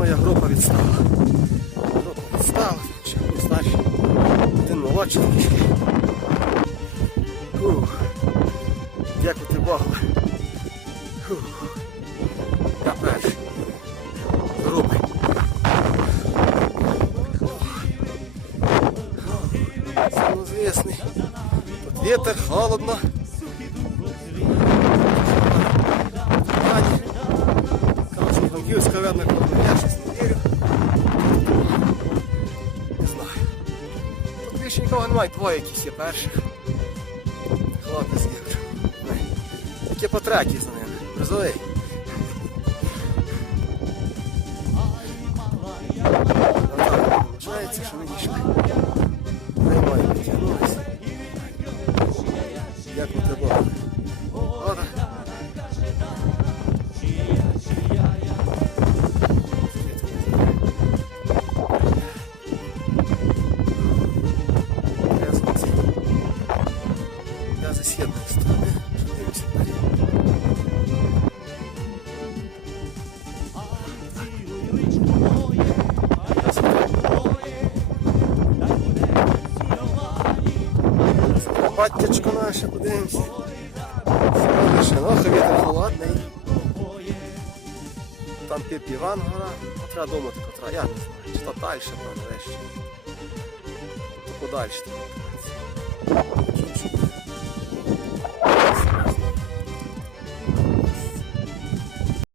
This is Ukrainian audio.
моя група відстала. Група відстала, ще старший. Один молодший. Дякувати Богу. Ух. Я перший. Групи. Самозвісний. Тут вітер, холодно. Франківська видно, коли більше нікого немає, двоє якісь є перших. Хлопець є Таке по Такі з ним. Отак, вважається, що ми дійшли. Наймаю підтягнулися. Як Богу. Вода. Я за сідною сторони. Дивимося далі. Батячко наше, подивимося. Сьогодні вітер холодний. Там піп Іван гора. Ну, Треба думати, котра. Я не знаю. Чи то далі, то вище. То подальше.